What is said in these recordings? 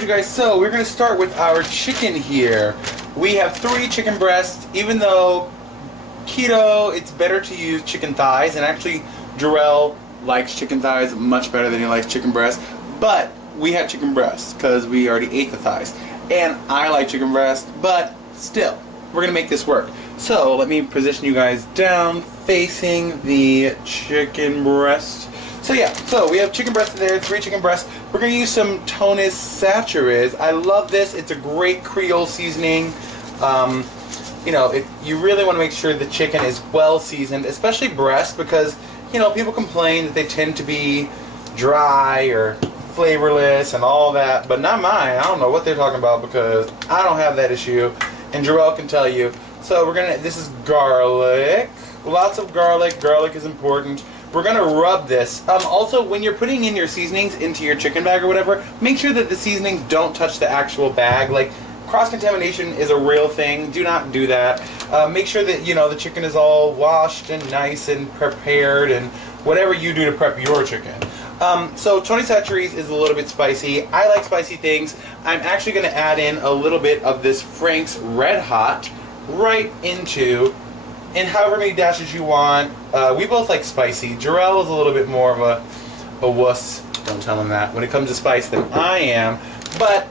Alright you guys, so we're going to start with our chicken here. We have 3 chicken breasts. Even though keto, it's better to use chicken thighs, and actually Jarrell likes chicken thighs much better than he likes chicken breasts, but we have chicken breasts because we already ate the thighs. And I like chicken breast, but still, we're going to make this work. So let me position you guys down facing the chicken breast. So yeah, so we have chicken breast in there, 3 chicken breasts. We're going to use some Tonus Saturas. I love this. It's a great Creole seasoning. You know, you really want to make sure the chicken is well seasoned, especially breast, because, you know, people complain that they tend to be dry or flavorless and all that, but not mine. I don't know what they're talking about because I don't have that issue, and Jarrell can tell you. So we're gonna, this is garlic, lots of garlic. Garlic is important. We're gonna rub this. Also, when you're putting in your seasonings into your chicken bag or whatever, make sure that the seasonings don't touch the actual bag. Like, cross-contamination is a real thing. Do not do that. Make sure that, you know, the chicken is all washed and nice and prepared, and whatever you do to prep your chicken. So Tonus Saturas is a little bit spicy. I like spicy things. I'm actually going to add in a little bit of this Frank's Red Hot right into, and however many dashes you want. We both like spicy. Jarrell is a little bit more of a wuss. Don't tell him that. When it comes to spice than I am. But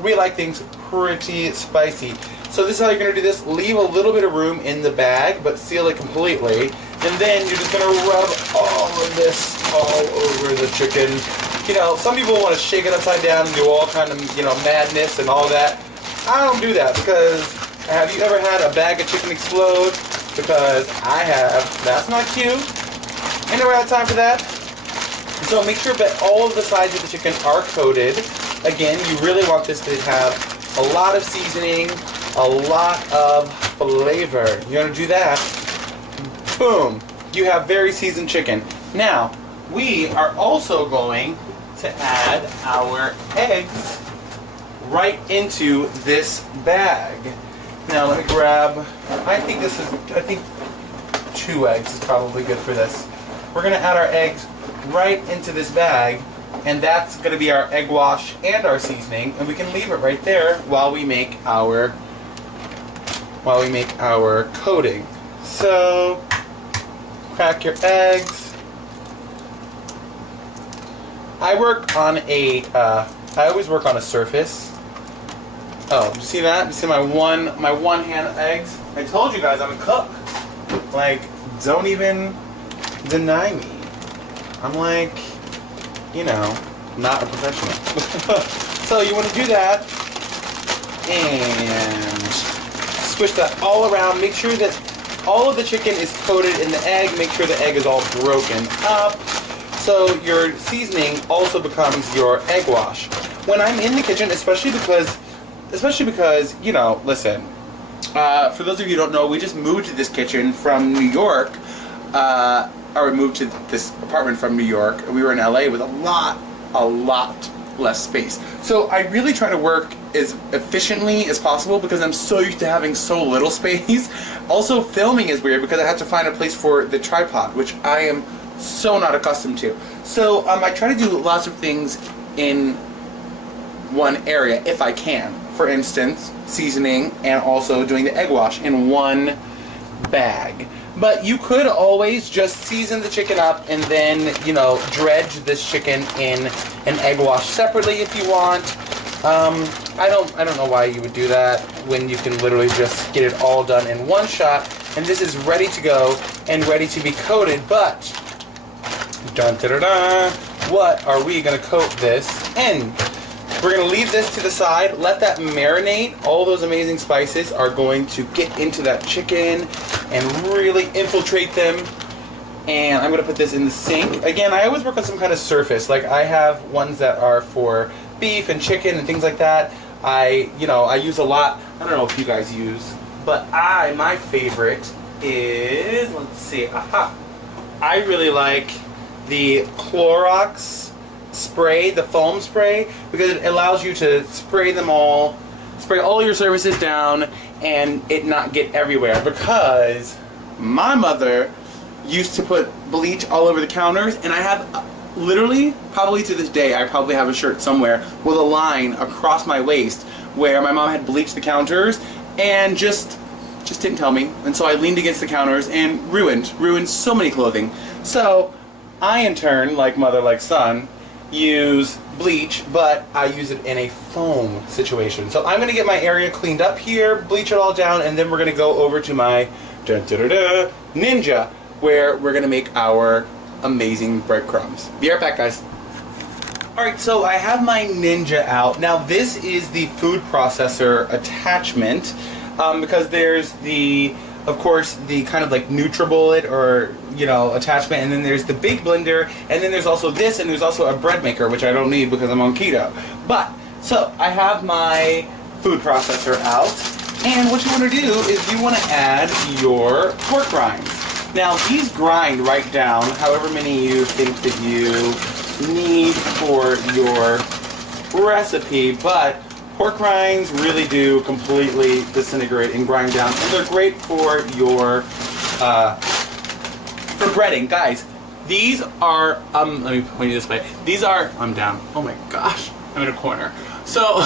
we like things pretty spicy. So this is how you're going to do this. Leave a little bit of room in the bag, but seal it completely. And then you're just going to rub all of this all over the chicken. You know, some people want to shake it upside down and do all kind of, you know, madness and all that. I don't do that because, have you ever had a bag of chicken explode? Because I have. That's not cute. I never had time for that. So make sure that all of the sides of the chicken are coated. Again, you really want this to have a lot of seasoning, a lot of flavor. You're going to do that. Boom. You have very seasoned chicken. Now, we are also going to add our eggs right into this bag. Now, let me grab, I think 2 eggs is probably good for this. We're going to add our eggs right into this bag, and that's going to be our egg wash and our seasoning, and we can leave it right there while we make our coating. So, crack your eggs. I always work on a surface. Oh, you see that? You see my one hand eggs? I told you guys I'm a cook. Like, don't even deny me. I'm like, you know, not a professional. So you want to do that and squish that all around. Make sure that all of the chicken is coated in the egg. Make sure the egg is all broken up. So your seasoning also becomes your egg wash. When I'm in the kitchen, especially because, you know, listen, for those of you who don't know, we just moved to this kitchen from New York, or we moved to this apartment from New York. We were in LA with a lot less space. So I really try to work as efficiently as possible because I'm so used to having so little space. Also, filming is weird because I have to find a place for the tripod, which I am so not accustomed to. So I try to do lots of things in one area if I can. For instance, seasoning and also doing the egg wash in one bag. But you could always just season the chicken up and then, you know, dredge this chicken in an egg wash separately if you want. I don't know why you would do that when you can literally just get it all done in one shot. And this is ready to go and ready to be coated. But dun, da, da, da, what are we going to coat this in? We're going to leave this to the side, let that marinate. All those amazing spices are going to get into that chicken and really infiltrate them. And I'm going to put this in the sink. Again, I always work on some kind of surface. Like, I have ones that are for beef and chicken and things like that. I use a lot. I don't know if you guys use, but my favorite is, let's see, I really like the Clorox spray, the foam spray, because it allows you to spray all your surfaces down and it not get everywhere. Because my mother used to put bleach all over the counters, and I have literally, probably to this day, I probably have a shirt somewhere with a line across my waist where my mom had bleached the counters and just didn't tell me. And so I leaned against the counters and ruined so many clothing. So I, in turn, like mother, like son, use bleach, but I use it in a foam situation. So I'm going to get my area cleaned up here, bleach it all down, and then we're going to go over to my Ninja, where we're going to make our amazing breadcrumbs. Be right back, guys. Alright, so I have my Ninja out. Now this is the food processor attachment, because there's the, of course, the kind of like NutriBullet or, you know, attachment, and then there's the big blender, and then there's also this, and there's also a bread maker, which I don't need because I'm on keto. But, so, I have my food processor out, and what you want to do is you want to add your pork rinds. Now, these grind right down however many you think that you need for your recipe, but pork rinds really do completely disintegrate and grind down, and they're great for your for breading. Guys, these are let me point you this way. These are, I'm down. Oh my gosh, I'm in a corner. So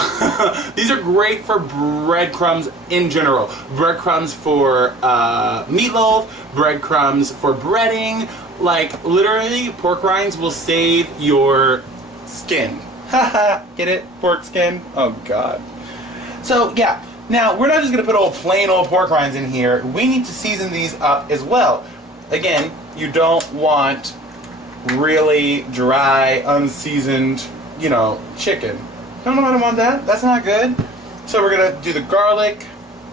these are great for breadcrumbs in general. Breadcrumbs for meatloaf, breadcrumbs for breading. Like literally, pork rinds will save your skin. Haha, get it? Pork skin? Oh god. So yeah, now we're not just gonna put old plain old pork rinds in here. We need to season these up as well. Again, you don't want really dry, unseasoned, you know, chicken. No, I don't want that. That's not good. So we're gonna do the garlic.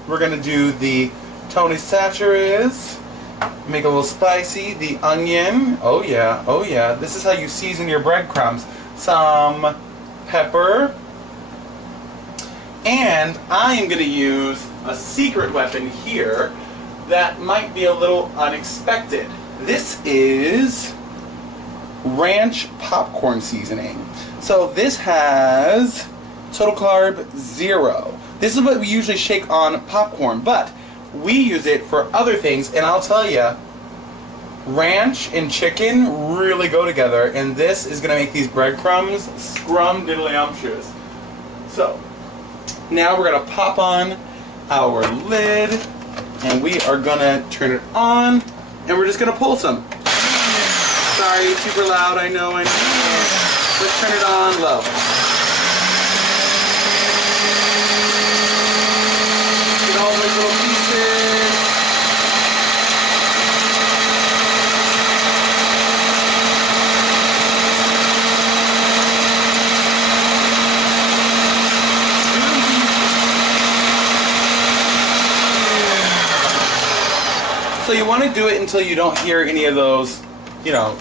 We're gonna do the Tony Chachere's. Make it a little spicy. The onion. Oh yeah, oh yeah. This is how you season your breadcrumbs. Some pepper. And I am gonna use a secret weapon here that might be a little unexpected. This is ranch popcorn seasoning. So this has total carb 0. This is what we usually shake on popcorn, but we use it for other things, and I'll tell you, ranch and chicken really go together, and this is going to make these breadcrumbs scrum-diddly-umptious. So, now we're going to pop on our lid, and we are going to turn it on, and we're just going to pull some. Sorry, super loud, I know. Let's turn it on low. Get all those little pieces. So you want to do it until you don't hear any of those, you know,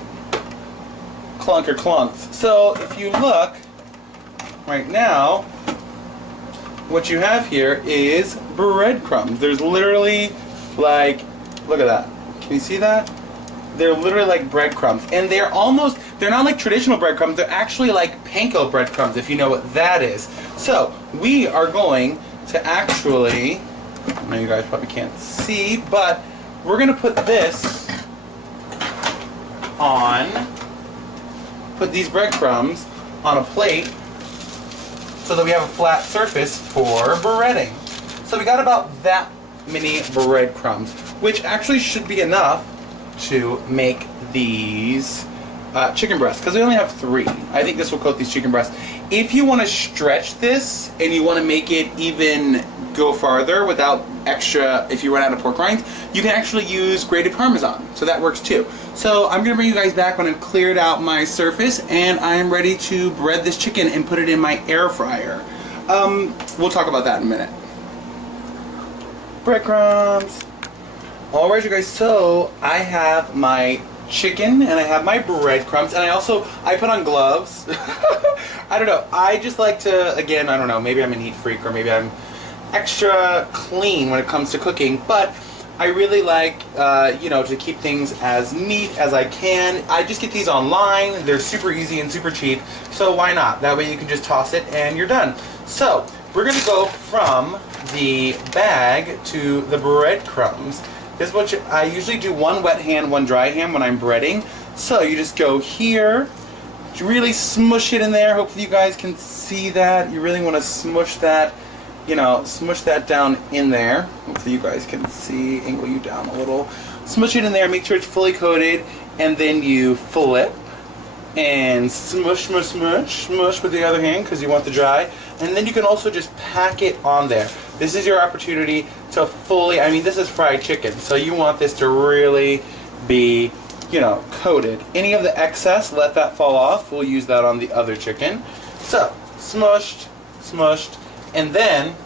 clunk or clunks. So if you look right now, what you have here is breadcrumbs. There's literally like, look at that. Can you see that? They're literally like breadcrumbs, and they're not like traditional breadcrumbs. They're actually like panko breadcrumbs, if you know what that is. So we are going to actually, I know you guys probably can't see, but we're going to put this on. Put these breadcrumbs on a plate so that we have a flat surface for breading. So we got about that many breadcrumbs, which actually should be enough to make these chicken breasts, because we only have 3. I think this will coat these chicken breasts. If you want to stretch this and you want to make it even go farther without extra, if you run out of pork rinds, you can actually use grated Parmesan, so that works too. So I'm going to bring you guys back when I've cleared out my surface, and I'm ready to bread this chicken and put it in my air fryer. We'll talk about that in a minute. Breadcrumbs. Alright you guys, so I have my chicken and I have my breadcrumbs, and I put on gloves. I don't know, I just like to, again, I don't know, maybe I'm a neat freak, or maybe I'm extra clean when it comes to cooking, but I really like, you know, to keep things as neat as I can. I just get these online. They're super easy and super cheap, so why not? That way you can just toss it and you're done. So we're going to go from the bag to the breadcrumbs. This is what I usually do: one wet hand, one dry hand when I'm breading. So you just go here, really smush it in there. Hopefully you guys can see that. You really want to smush that, you know, smush that down in there. Hopefully you guys can see, angle you down a little. Smush it in there, make sure it's fully coated, and then you flip and smush, smush, smush, smush with the other hand because you want the dry. And then you can also just pack it on there. This is your opportunity to fully, I mean, this is fried chicken, so you want this to really be, you know, coated. Any of the excess, let that fall off. We'll use that on the other chicken. So, smushed, smushed, and then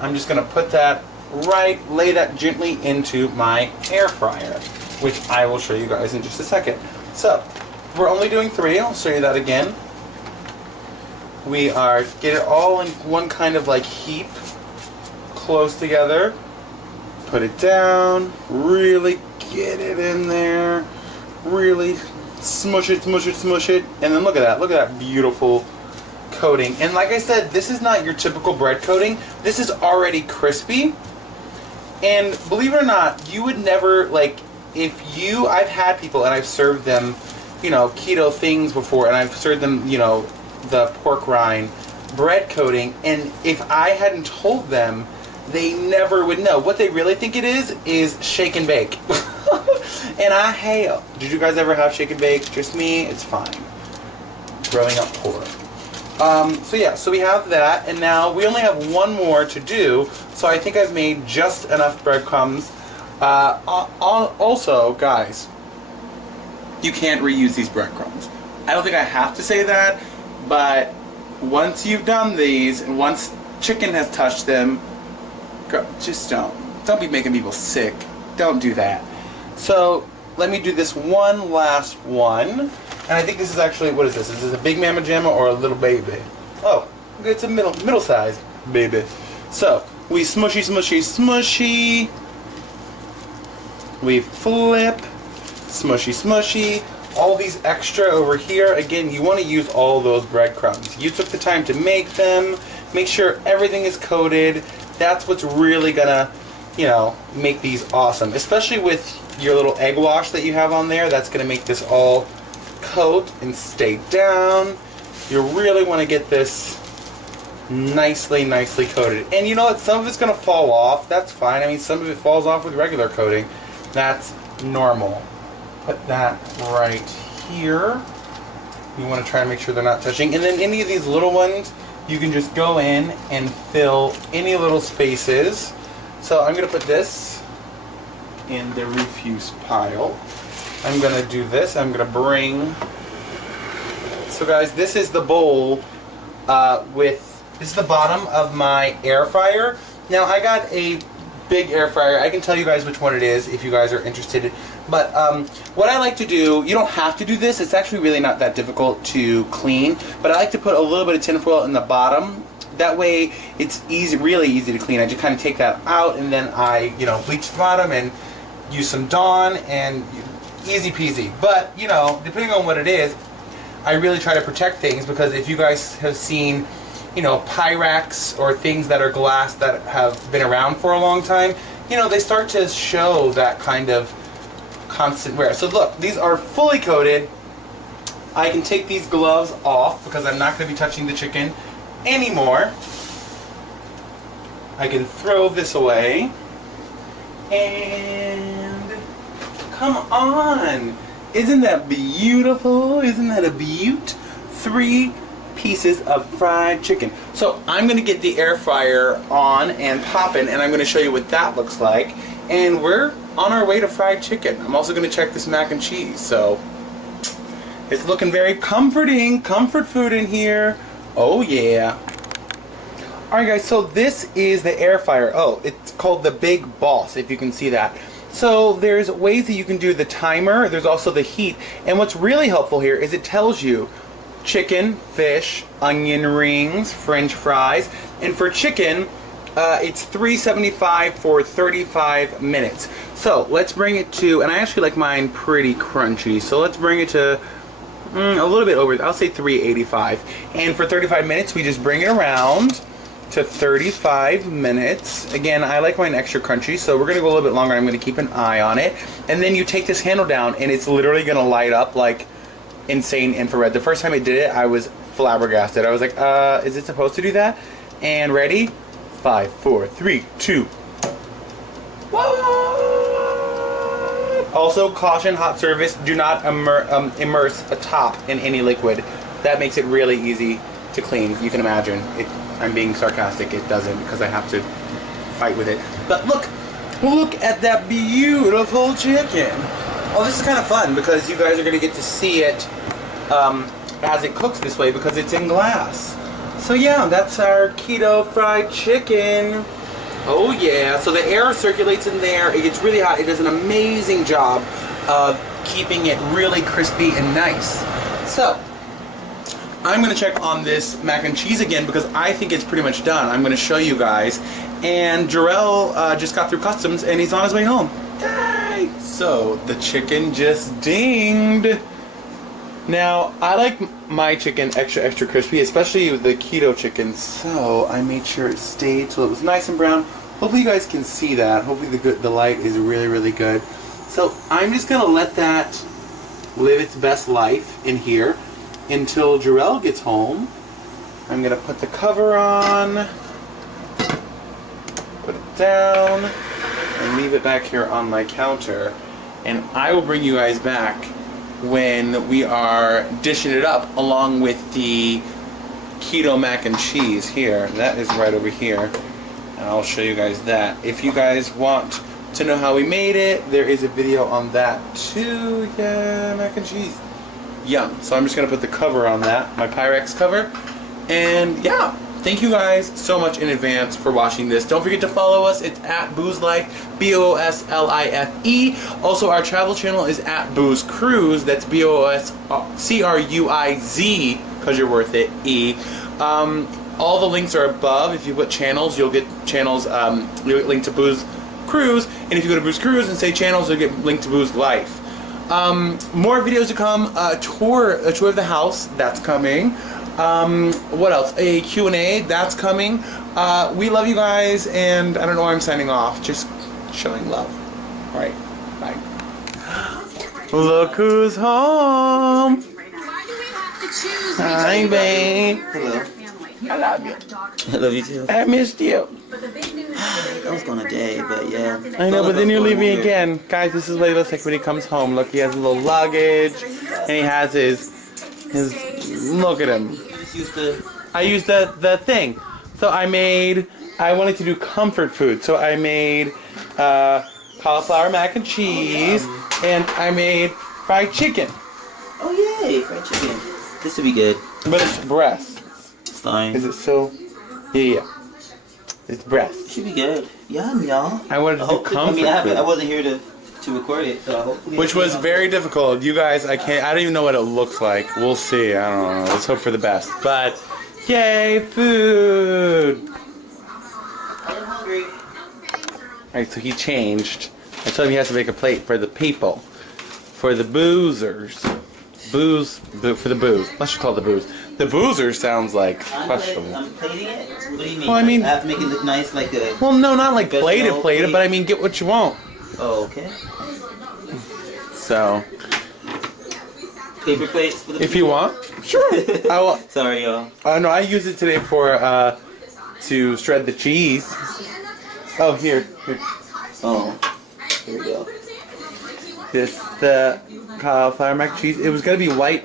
I'm just gonna put that lay that gently into my air fryer, which I will show you guys in just a second. So, we're only doing 3, I'll show you that again. We are, get it all in one kind of like heap, close together, put it down, really get it in there, really smush it, smush it, smush it, and then look at that beautiful coating. And like I said, this is not your typical bread coating, this is already crispy. And believe it or not, you would never, like, I've had people and I've served them, you know, keto things before, and I've served them, you know, the pork rind bread coating, and if I hadn't told them, they never would know. What they really think it is shake and bake. And I hate. Did you guys ever have shake and bake? Just me? It's fine. Growing up poor. So yeah, so we have that, and now we only have one more to do, so I think I've made just enough breadcrumbs. Also, guys, you can't reuse these breadcrumbs. I don't think I have to say that, but once you've done these, and once chicken has touched them, just don't be making people sick. Don't do that. So, let me do this one last one. And I think this is actually, what is this? Is this a big Mama Jamma or a little baby? Oh, it's a middle-sized baby. So, we smushy, smushy, smushy. We flip, smushy, smushy. All these extra over here, again, you want to use all those breadcrumbs. You took the time to make them. Make sure everything is coated. That's what's really gonna, you know, make these awesome. Especially with your little egg wash that you have on there. That's gonna make this all coat and stay down. You really want to get this nicely coated. And you know what? Some of it's going to fall off. That's fine. I mean, some of it falls off with regular coating. That's normal. Put that right here. You want to try to make sure they're not touching. And then any of these little ones, you can just go in and fill any little spaces. So I'm going to put this in the refuse pile. I'm going to do this. I'm going to bring... So guys, this is the bowl this is the bottom of my air fryer. Now I got a big air fryer. I can tell you guys which one it is if you guys are interested. But what I like to do, you don't have to do this. It's actually really not that difficult to clean. But I like to put a little bit of tinfoil in the bottom. That way it's easy, really easy to clean. I just kind of take that out and then I, you know, bleach the bottom and use some Dawn and... easy peasy. But, you know, depending on what it is, I really try to protect things, because if you guys have seen, you know, Pyrex or things that are glass that have been around for a long time, you know, they start to show that kind of constant wear. So look, these are fully coated. I can take these gloves off because I'm not going to be touching the chicken anymore. I can throw this away. And... come on! Isn't that beautiful? Isn't that a beaut? 3 pieces of fried chicken. So I'm going to get the air fryer on and popping, and I'm going to show you what that looks like. And we're on our way to fried chicken. I'm also going to check this mac and cheese. So it's looking very comforting. Comfort food in here. Oh yeah. Alright guys, so this is the air fryer. Oh, it's called the Big Boss, if you can see that. So there's ways that you can do the timer. There's also the heat. And what's really helpful here is it tells you chicken, fish, onion rings, french fries. And for chicken, it's $3.75 for 35 minutes. So let's bring it to, and I actually like mine pretty crunchy, so let's bring it to a little bit over, I'll say $3.85. And for 35 minutes, we just bring it around to 35 minutes. Again, I like mine extra crunchy, so we're gonna go a little bit longer. I'm gonna keep an eye on it. And then you take this handle down and it's literally gonna light up like insane infrared. The first time I did it, I was flabbergasted. I was like, is it supposed to do that? And ready? 5, 4, 3, 2. What? Also, caution, hot service, do not immerse a top in any liquid. That makes it really easy to clean. You can imagine. I'm being sarcastic. It doesn't, because I have to fight with it. But look at that beautiful chicken. Oh, this is kind of fun because you guys are going to get to see it as it cooks this way because it's in glass. So yeah, that's our keto fried chicken. Oh yeah, so the air circulates in there, it gets really hot, it does an amazing job of keeping it really crispy and nice. So, I'm going to check on this mac and cheese again because I think it's pretty much done. I'm going to show you guys. And Jarrell just got through customs and he's on his way home. Yay! So, the chicken just dinged. Now, I like my chicken extra crispy, especially with the keto chicken, so I made sure it stayed till it was nice and brown. Hopefully you guys can see that. Hopefully the light is really good. So I'm just going to let that live its best life in here until Jarrell gets home. I'm going to put the cover on, put it down, and leave it back here on my counter. And I will bring you guys back when we are dishing it up along with the keto mac and cheese here. That is right over here. And I'll show you guys that. If you guys want to know how we made it, there is a video on that too. Yeah, mac and cheese. Yum. So I'm just going to put the cover on that, my Pyrex cover. And yeah, thank you guys so much in advance for watching this. Don't forget to follow us. It's at Booze Life, BOOSLIFE. Also, our travel channel is at Booze Cruise. That's BOOSCRUIZ, because you're worth it, E. All the links are above. If you put channels, you'll get channels, you'll get linked to Booze Cruise. And if you go to Booze Cruise and say channels, you'll get linked to Booze Life. More videos to come. A tour of the house, that's coming. What else? A Q&A, that's coming. We love you guys, and I don't know why I'm signing off. Just showing love. Alright, bye. Look who's home. Hi, babe. Hello. I love you. I love you too. I missed you. I was gone a day, but yeah. I know, but then you leave me again. Guys, this is what he looks like when he comes home. Look, he has a little luggage, and he has his look at him. I used the thing. So I wanted to do comfort food. So I made cauliflower mac and cheese, and I made fried chicken. Oh yay, fried chicken. This would be good. But it's breast. It's fine. Is it so? Yeah. It's breast. It should be good. Yum, y'all. I wanted to do comfort food. I wasn't here to record it, so hopefully. Which was very difficult. You guys, I don't even know what it looks like. We'll see. I don't know. Let's hope for the best. But, yay, food! I'm hungry. Alright, so he changed. I told him he has to make a plate for the people. For the boozers. For the booze. Let's just call it the booze. The boozer sounds like questionable. I'm plating it? What do you mean? Well, I mean, I have to make it look nice like a... Well, no, not like plated, but I mean, get what you want. Oh, okay. So... Paper plates for the If you want. Sure. I will. Sorry, y'all. No, I used it today for, to shred the cheese. Oh, here. Oh. Here we go. The cauliflower mac and cheese. It was gonna be white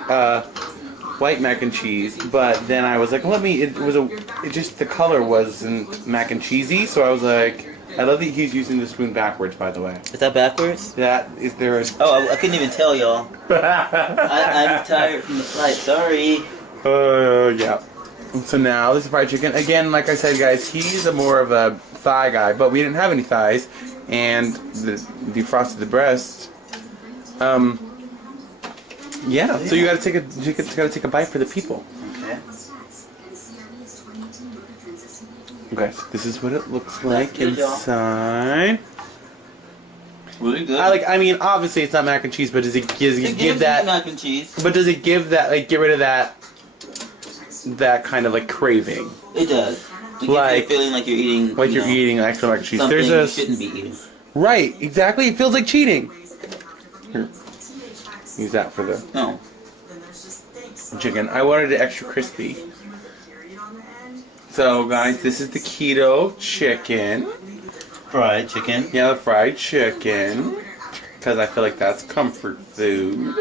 mac and cheese, but then I was like, the color wasn't mac and cheesy, so I was like, I love that he's using the spoon backwards, by the way. Is that backwards? Is there a... Oh, I couldn't even tell, y'all. I'm tired from the flight, sorry. Yeah. So now, this is fried chicken. Again, like I said, guys, he's more of a thigh guy, but we didn't have any thighs, and the defrosted the breast. Yeah, so you gotta take a bite for the people. Okay. Okay, so this is what it looks like inside. Really good. I mean, obviously it's not mac and cheese, but does it give that mac and cheese? But does it give that, like, get rid of that kind of like craving? It does. To like feeling like you're eating, you're eating actual mac and cheese. Something you shouldn't be eating. Right, exactly. It feels like cheating. Here, use that for the. No. chicken. I wanted it extra crispy. So guys, this is the keto chicken. Fried chicken. Yeah, the fried chicken. Because I feel like that's comfort food.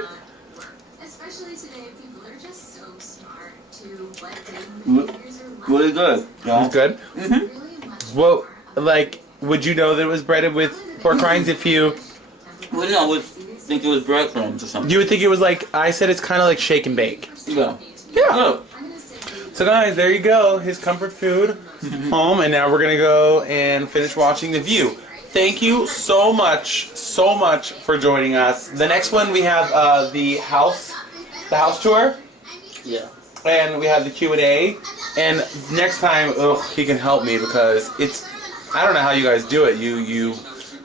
Especially today, people are just so smart to Really good. It's good? Mm-hmm. Well, like, would you know that it was breaded with pork rinds if you... Well, no, I would think it was breadcrumbs or something. You would think it was like, I said it's kind of like shake and bake. Yeah. Yeah. Oh. So guys, there you go. His comfort food home. And now we're going to go and finish watching The View. Thank you so much for joining us. The next one we have the house tour. Yeah. And we have the Q&A. And next time, he can help me because it's, I don't know how you guys do it. You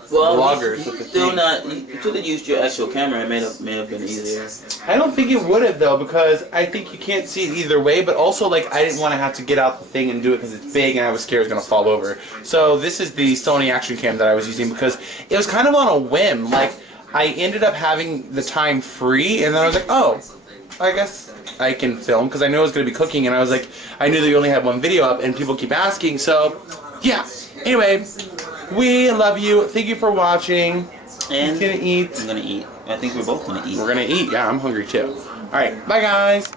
vloggers with the still thing. not. You could have used your actual camera. It may have been easier. I don't think it would have though, because I think you can't see it either way. But also, like, I didn't want to have to get out the thing and do it because it's big, and I was scared it was gonna fall over. So this is the Sony Action Cam that I was using because it was kind of on a whim. Like, I ended up having the time free, and then I was like, oh, I guess I can film because I knew I was gonna be cooking, and I was like, I knew that you only had one video up, and people keep asking. So, yeah. Anyway. We love you. Thank you for watching. And He's gonna eat. I'm gonna eat. I think we're both gonna eat. We're gonna eat. Yeah, I'm hungry too. Alright, bye guys.